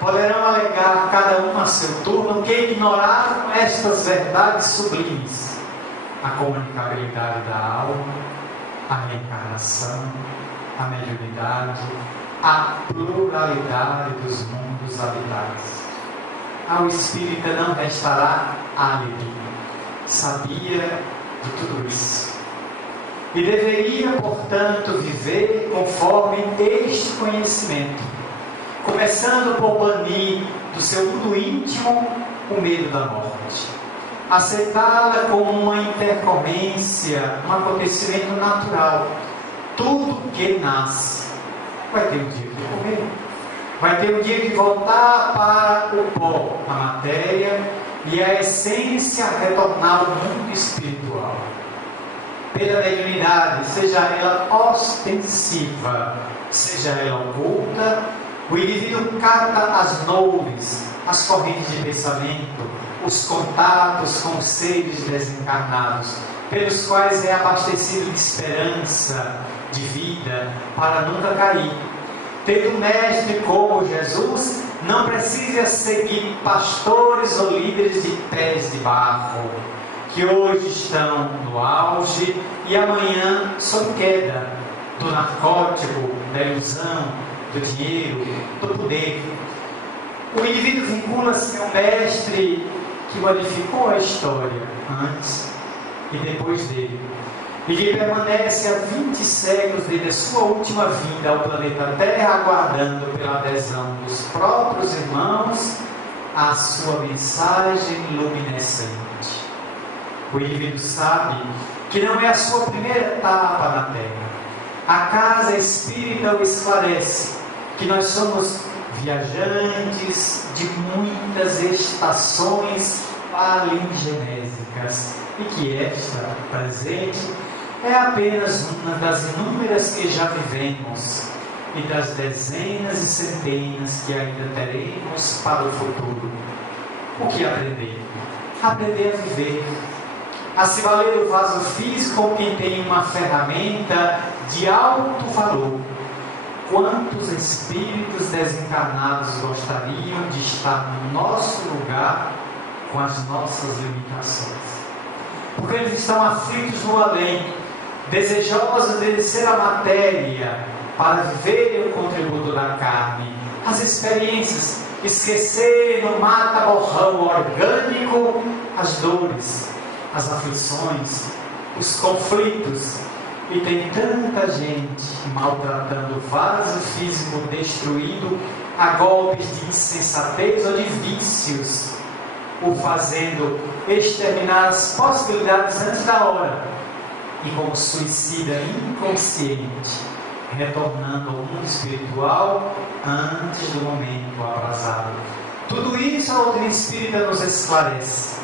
poderão alegar cada um a seu turno que ignoraram estas verdades sublimes: a comunicabilidade da alma, a reencarnação, a mediunidade, a pluralidade dos mundos habitados. Ao espírita não restará álibi, sabia de tudo isso. E deveria, portanto, viver conforme este conhecimento, começando por banir do seu mundo íntimo o medo da morte, aceitá-la como uma intercorrência, um acontecimento natural. Tudo que nasce vai ter um dia de morrer, vai ter um dia de voltar para o pó, a matéria, e a essência retornar ao mundo espiritual. Pela mediunidade, seja ela ostensiva, seja ela oculta, o indivíduo capta as nuvens, as correntes de pensamento, os contatos com os seres desencarnados, pelos quais é abastecido de esperança, de vida, para nunca cair. Tendo um mestre como Jesus, não precisa seguir pastores ou líderes de pés de barro, que hoje estão no auge e amanhã sob queda do narcótico, da ilusão, do dinheiro, do poder. O indivíduo vincula-se a um mestre que modificou a história antes e depois dele, e que permanece há 20 séculos desde a sua última vinda ao planeta Terra, aguardando pela adesão dos próprios irmãos à sua mensagem luminescente. O indivíduo sabe que não é a sua primeira etapa na Terra. A casa espírita o esclarece que nós somos viajantes de muitas estações palingenésicas e que esta presente é apenas uma das inúmeras que já vivemos e das dezenas e centenas que ainda teremos para o futuro. O que aprender? Aprender a viver, a se valer do vaso físico como quem tem uma ferramenta de alto valor. Quantos espíritos desencarnados gostariam de estar no nosso lugar com as nossas limitações? Porque eles estão aflitos no além, desejosos de descer a matéria para viverem o contributo da carne, as experiências, esquecer no mata-borrão orgânico as dores, as aflições, os conflitos. E tem tanta gente maltratando o vaso físico, destruído a golpes de insensatez ou de vícios, o fazendo exterminar as possibilidades antes da hora, e como suicida inconsciente, retornando ao mundo espiritual antes do momento abrasado. Tudo isso a doutrina espírita nos esclarece.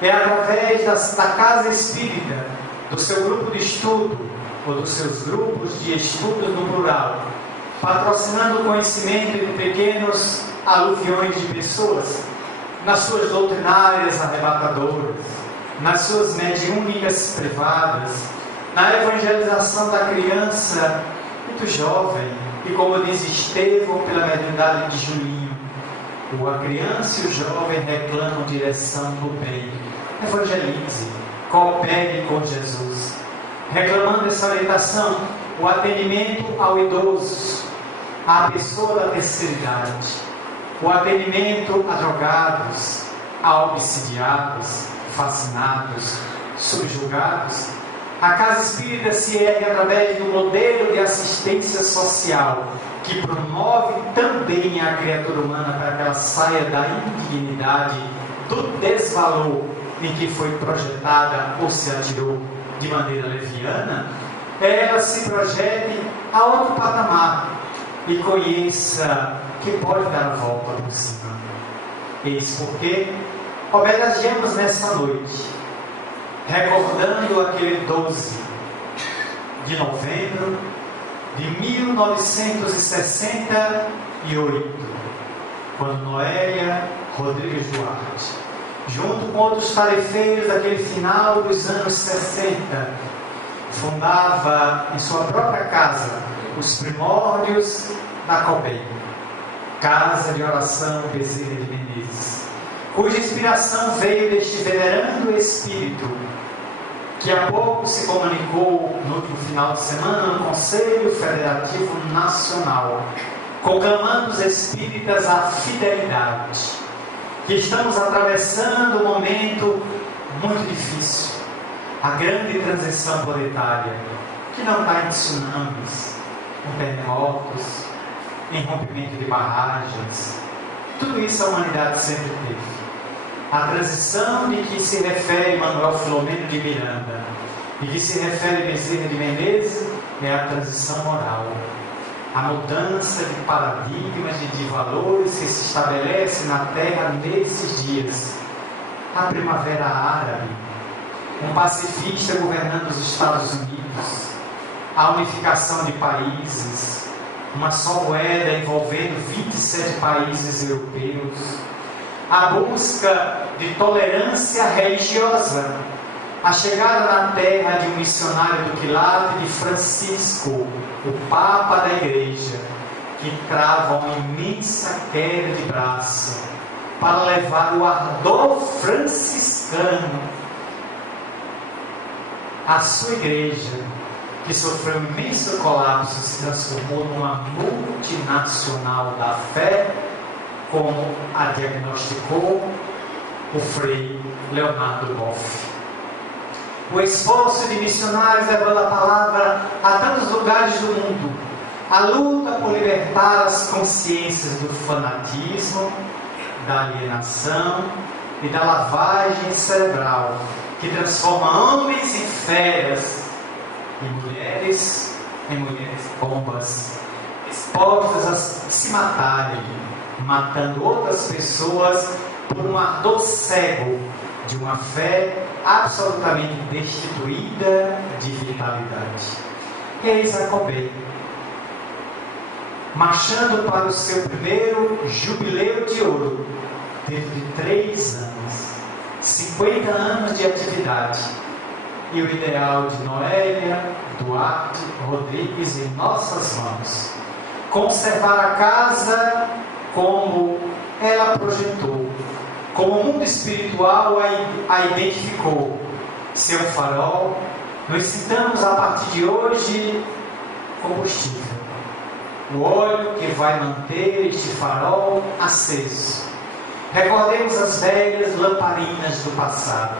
É através da casa espírita, do seu grupo de estudo, ou dos seus grupos de estudo no plural, patrocinando o conhecimento de pequenos aluviões de pessoas, nas suas doutrinárias arrebatadoras, nas suas mediúnicas privadas, na evangelização da criança e do jovem, e como diz Estevão pela mediunidade de Julinho, a criança e o jovem reclamam direção do bem. Evangelize, coopere com Jesus, reclamando essa orientação, o atendimento ao idoso, à pessoa da terceira idade, o atendimento a drogados, a obsidiados, fascinados, subjugados. A casa espírita se ergue através do modelo de assistência social, que promove também a criatura humana para que ela saia da indignidade, do desvalor em que foi projetada ou se atirou de maneira leviana, ela se projete a outro patamar e conheça que pode dar a volta por cima. Eis porque homenageamos nesta noite, recordando aquele 12 de novembro de 1968, quando Noélia Rodrigues Duarte, junto com outros tarefeiros daquele final dos anos 60, fundava em sua própria casa os primórdios da COBEM, Casa de Oração Bezerra de Menezes, cuja inspiração veio deste venerando espírito, que há pouco se comunicou no último final de semana no Conselho Federativo Nacional, conclamando os espíritas à fidelidade, que estamos atravessando um momento muito difícil, a grande transição planetária, que não está em tsunamis, em terremotos, em rompimento de barragens. Tudo isso a humanidade sempre teve. A transição de que se refere Manuel Filomeno de Miranda e que se refere Bezerra de Menezes é a transição moral. A mudança de paradigmas e de valores que se estabelece na Terra nesses dias. A Primavera Árabe, um pacifista governando os Estados Unidos, a unificação de países, uma só moeda envolvendo 27 países europeus, a busca de tolerância religiosa, a chegada na terra de um missionário do quilate de Francisco, o Papa da Igreja, que trava uma imensa queda de braço para levar o ardor franciscano à sua igreja, que sofreu um imenso colapso, se transformou numa multinacional da fé, como a diagnosticou o Frei Leonardo Boff. O esforço de missionários levando a palavra a tantos lugares do mundo, a luta por libertar as consciências do fanatismo, da alienação e da lavagem cerebral, que transforma homens em feras e mulheres em mulheres bombas, expostas a se matarem, matando outras pessoas por um ardor cego de uma fé absolutamente destituída de vitalidade. Eis a COBEM, marchando para o seu primeiro jubileu de ouro, dentro de 3 anos, 50 anos de atividade, e o ideal de Noélia Duarte Rodrigues em nossas mãos. Conservar a casa como ela projetou, como o mundo espiritual a identificou. Seu farol, nos citamos a partir de hoje combustível, o óleo que vai manter este farol aceso. Recordemos as velhas lamparinas do passado,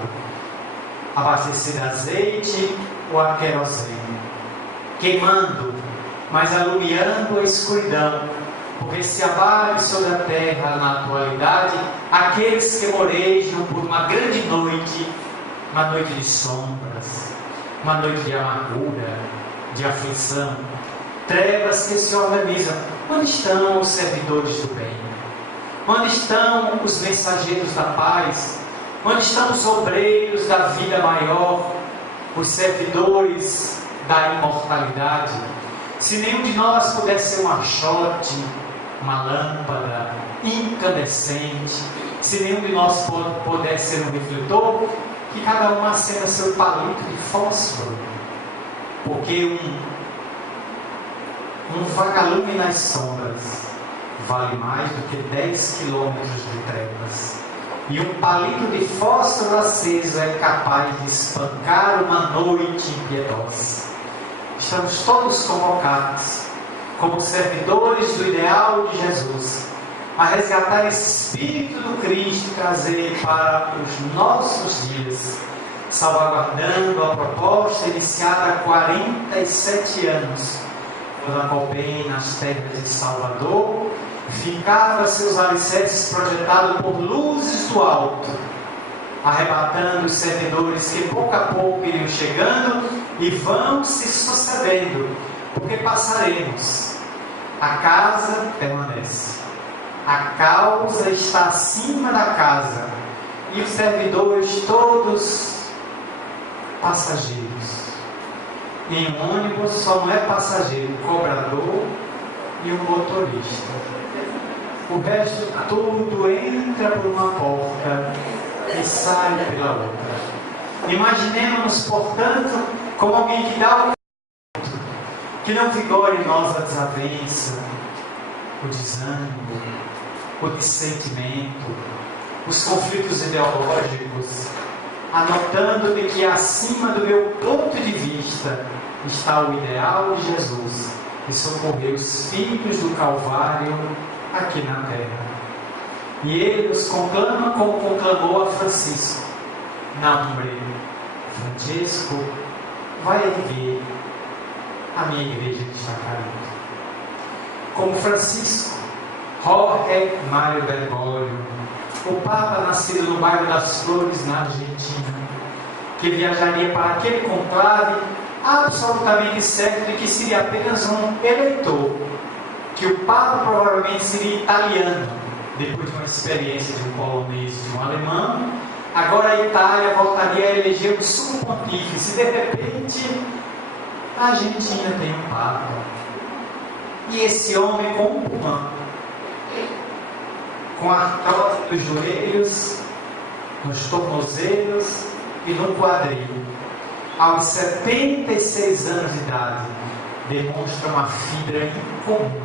abastecer a azeite ou a querosene, queimando, mas alumiando a escuridão, porque se abate sobre a terra na atualidade aqueles que morejam por uma grande noite, uma noite de sombras, uma noite de amargura, de aflição, trevas que se organizam. Onde estão os servidores do bem? Onde estão os mensageiros da paz? Onde estão os obreiros da vida maior, os servidores da imortalidade? Se nenhum de nós pudesse ser um achote, uma lâmpada incandescente, se nenhum de nós pudesse ser um refletor, que cada um acenda seu palito de fósforo, porque um vagalume nas sombras vale mais do que 10 quilômetros de trevas, e um palito de fósforo aceso é capaz de espancar uma noite impiedosa. Estamos todos convocados, como servidores do ideal de Jesus, a resgatar esse Espírito do Cristo e trazer para os nossos dias, salvaguardando a proposta iniciada há 47 anos, quando a COBEM, nas terras de Salvador, ficava seus alicerces projetados por luzes do alto, arrebatando os servidores que pouco a pouco iriam chegando e vão se sucedendo, porque passaremos. A casa permanece. A causa está acima da casa, e os servidores todos passageiros. Em um ônibus só não é passageiro o cobrador e o motorista. O resto tudo entra por uma porta e sai pela outra. Imaginemos-nos, portanto, como alguém que dá o que não vigore em nós a desavença, o desânimo, o dissentimento, os conflitos ideológicos, anotando de que acima do meu ponto de vista está o ideal de Jesus e socorrer os filhos do Calvário aqui na terra. E ele nos conclama como conclamou a Francisco: Nambre, Francesco, vai erguer a minha igreja que está caindo. Como Francisco, Jorge Mário Bergoglio, o Papa nascido no bairro das Flores, na Argentina, que viajaria para aquele conclave absolutamente certo de que seria apenas um eleitor, que o Papa provavelmente seria italiano, depois de uma experiência de um polonês e de um alemão. Agora a Itália voltaria a eleger o sumo pontífice, e de repente a Argentina tem um Papa. E esse homem com um pulmão, com artrose dos joelhos, nos tornozelos e no quadril, aos 76 anos de idade, demonstra uma fibra incomum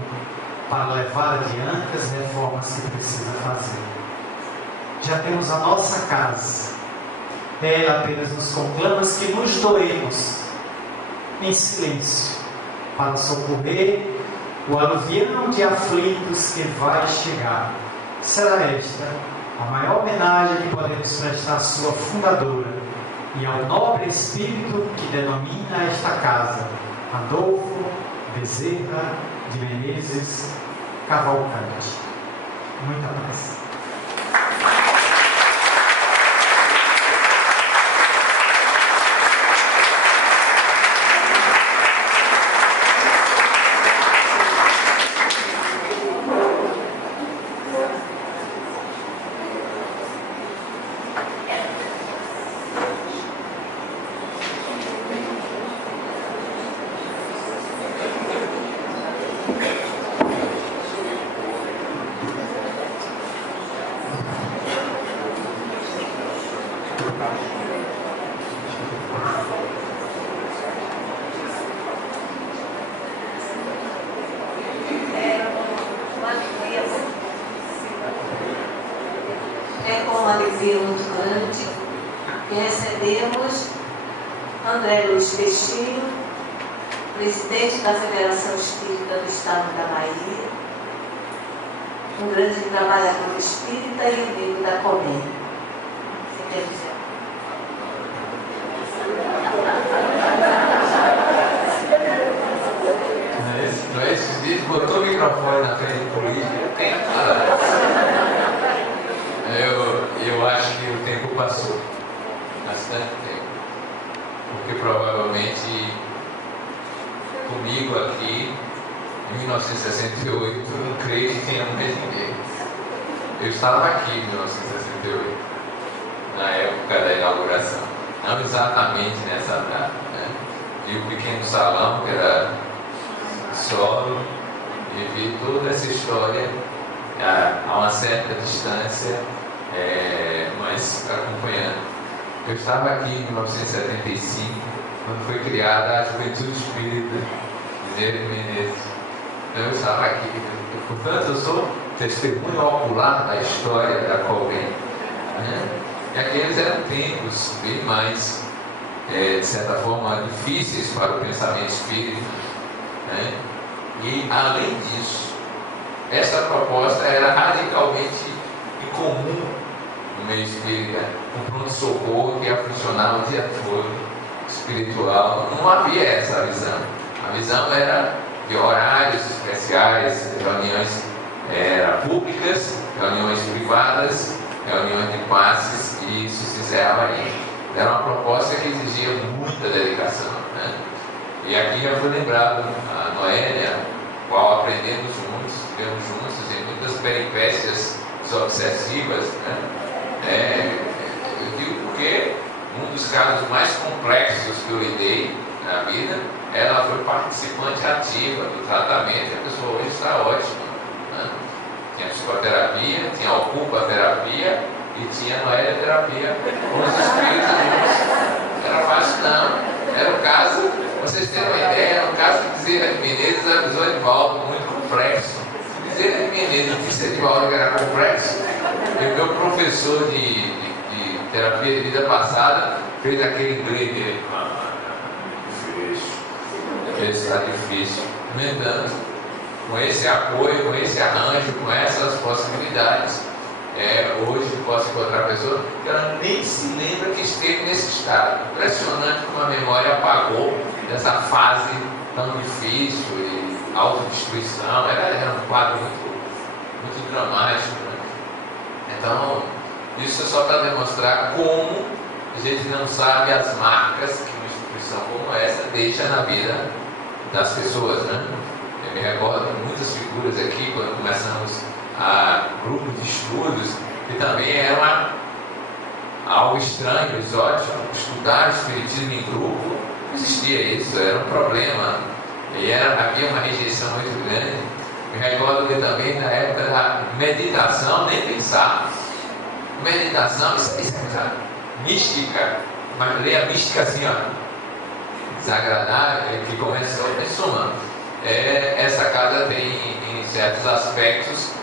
para levar adiante as reformas que precisa fazer. Já temos a nossa casa. Ela apenas nos conclama que nos doemos em silêncio para socorrer o aluvião de aflitos que vai chegar. Será esta a maior homenagem que podemos prestar à sua fundadora e ao nobre espírito que denomina esta casa, Adolfo Bezerra de Menezes Cavalcante. Muita paz. É com uma alegria muito grande que recebemos André Luiz Peixinho, presidente da Federação Espírita do Estado da Bahia, um grande trabalhador espírita e amigo da COBEM. Você quer dizer? Esses dias botou o microfone na frente do político, tem que falar. Eu acho que o tempo passou, bastante tempo, porque provavelmente comigo aqui, em 1968, não creio que tenha mais ninguém. Eu estava aqui em 1968, na época da inauguração, não exatamente nessa data, né? Vi o pequeno salão, que era solo, e vi toda essa história a uma certa distância, mas acompanhando. Eu estava aqui em 1975, quando foi criada a Juventude Espírita de Zé Menezes. Então eu estava aqui, portanto eu sou testemunho ocular da história da COBEM, né? E aqueles eram tempos bem mais, de certa forma, difíceis para o pensamento espírita, né? E além disso, essa proposta era radicalmente incomum no meio espírita, um pronto-socorro que ia funcionar o dia todo, espiritual. Não havia essa visão. A visão era de horários especiais, reuniões públicas, reuniões privadas, reuniões de passes, e isso se encerrava aí. Era uma proposta que exigia muita dedicação, né? E aqui já foi lembrado a Noélia, qual aprendemos juntos, tivemos juntos em muitas peripécias obsessivas, né? Eu digo porque um dos casos mais complexos que eu lidei na vida, ela foi participante ativa do tratamento e a pessoa hoje está ótima, né? Tinha psicoterapia, tinha ocupa-terapia e tinha Noélia-terapia com os espíritos juntos. Não era fácil não, era um caso, vocês terem uma ideia, era um caso que Bezerra de Menezes avisou Edivaldo, muito complexo. Bezerra de Menezes disse a Edivaldo que era complexo, e o meu professor de terapia de vida passada fez aquele inglês dele. Difícil. Está difícil. Comentando, com esse apoio, com esse arranjo, com essas possibilidades, hoje posso encontrar pessoa que ela nem se lembra que esteve nesse estado. Impressionante como a memória apagou dessa fase tão difícil e autodestruição. Era um quadro muito dramático, né? Então, isso é só para demonstrar como a gente não sabe as marcas que uma instituição como essa deixa na vida das pessoas, né? Eu me recordo de muitas figuras aqui, quando começamos a grupos de estudos, que também era algo estranho, exótico, estudar o espiritismo em grupo, não existia isso, era um problema, e havia uma rejeição muito grande. Me recordo que também na época da meditação, nem pensar. Meditação, isso é mística, mas leia mística assim, ó, desagradável, que começou, em suma, essa casa tem em certos aspectos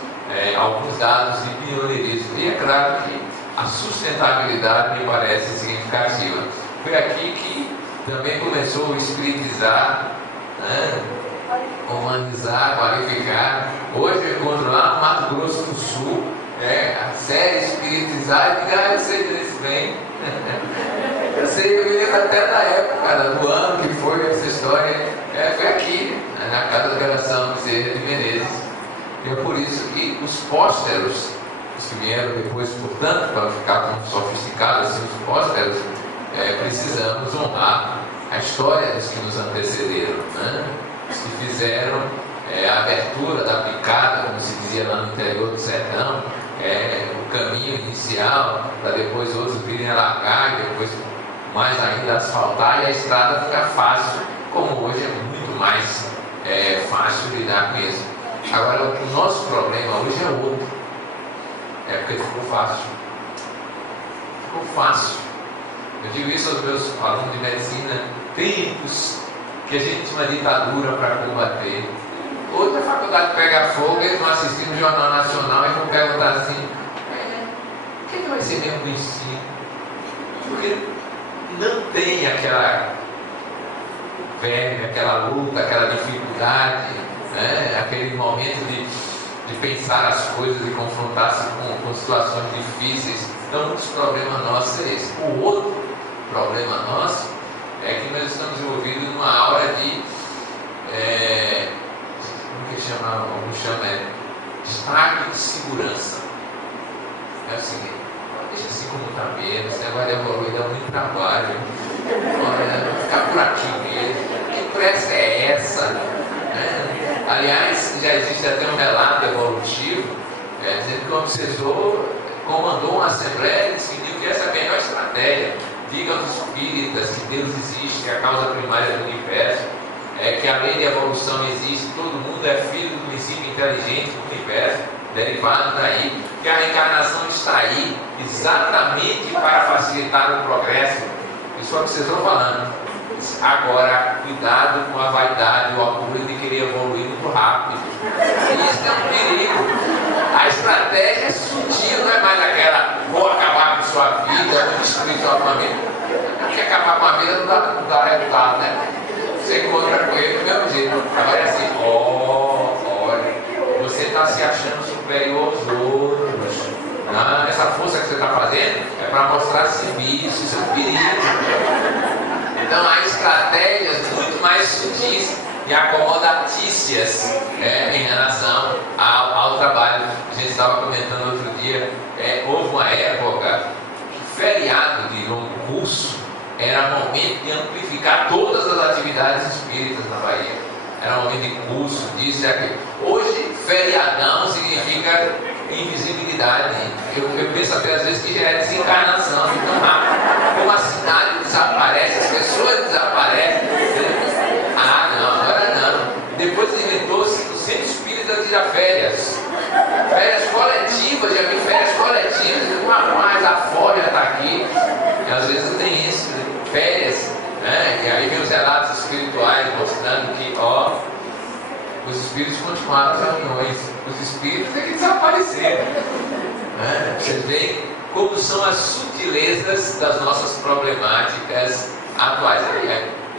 alguns dados de pioneirismo, e é claro que a sustentabilidade me parece significativa. Foi aqui que também começou a espiritizar, né? Humanizar, qualificar. Hoje eu encontro lá no Mato Grosso do Sul a série espiritizada, e eu sei desse bem. Eu sei, eu me lembro até da época, do ano que foi essa história. Foi aqui, na Casa da Geração Bezerra de Menezes. E é por isso que os pósteros, os que vieram depois, portanto, para ficar tão sofisticados assim, os pósteros, precisamos honrar a história dos que nos antecederam, né? Os que fizeram a abertura da picada, como se dizia lá no interior do sertão, o caminho inicial, para depois outros virem alargar e depois mais ainda asfaltar e a estrada ficar fácil, como hoje é muito mais fácil lidar com isso. Agora, o nosso problema hoje é outro, porque ficou fácil. Ficou fácil. Eu digo isso aos meus alunos de medicina, tempos que a gente tinha uma ditadura para combater. Hoje a faculdade pega fogo, eles vão assistir no Jornal Nacional e vão perguntar assim: o que vai ser mesmo do ensino? Porque não tem aquela verme, aquela luta, aquela dificuldade, né? Aquele momento de pensar as coisas e confrontar-se com situações difíceis. Então, um dos problemas nossos é esse. O outro problema nosso é que nós estamos envolvidos numa aura de alguns chamam estado de segurança. É o seguinte: deixa assim como está mesmo, esse negócio de evoluir dá muito trabalho, ficar por aqui mesmo, que pressa é essa? Aliás, já existe até um relato evolutivo dizendo que o obsessor comandou uma assembleia e decidiu que essa é a melhor estratégia. Diga aos espíritas que Deus existe, que é a causa primária do universo, que a lei de evolução existe, todo mundo é filho do princípio inteligente do universo, derivado daí, que a reencarnação está aí exatamente para facilitar o progresso. Isso é o que vocês estão falando. Agora, cuidado com a vaidade, o orgulho de querer evoluir muito rápido. Isso é um perigo. A estratégia é sutil, não é mais aquela: vou acabar com sua vida, vou destruir sua família. Porque acabar com a vida não dá resultado, né? Você encontra com ele do mesmo jeito. Agora é assim: olha, você está se achando superior aos outros. Essa força que você está fazendo é para mostrar serviço, isso é um perigo. Então há estratégias muito mais sutis e acomodatícias em relação ao trabalho. A gente estava comentando outro dia, houve uma época que feriado de longo curso era momento de amplificar todas as atividades espíritas na Bahia. Era momento de curso, disso e aquilo. Hoje, feriadão significa invisibilidade. Eu penso até às vezes que já é desencarnação. Então, como a cidade desaparece, as pessoas desaparecem. Ah, não, agora não. Depois inventou-se o centro espírita tirar férias. Férias coletivas, já vi férias coletivas. Mas a folha está aqui. E às vezes tem isso, né? Férias. E aí vem os relatos espirituais mostrando que, os espíritos continuaram as reuniões, os espíritos é que desapareceram. Vocês veem como são as sutilezas das nossas problemáticas atuais,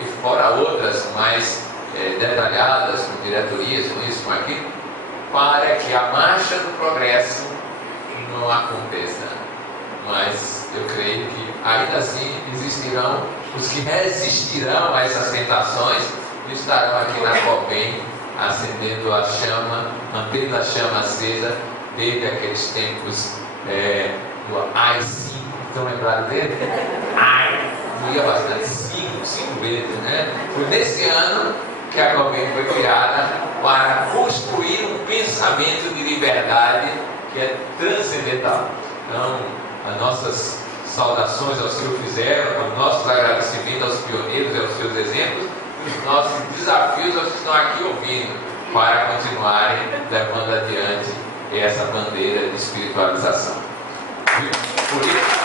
e fora outras mais detalhadas, com diretorias, com isso, com aquilo, para que a marcha do progresso não aconteça. Mas eu creio que ainda assim existirão os que resistirão a essas tentações e estarão aqui na COPEM acendendo a chama, mantendo a chama acesa desde aqueles tempos do AI-5. Estão lembrados dele? Doía bastante, 5 vezes, né? Foi nesse ano que a COPEM foi criada para construir um pensamento de liberdade que é transcendental. Então, as nossas saudações ao Senhor fizeram, os nossos agradecimentos aos pioneiros e aos seus exemplos, e os nossos desafios aos que estão aqui ouvindo, para continuarem levando adiante essa bandeira de espiritualização. Por isso,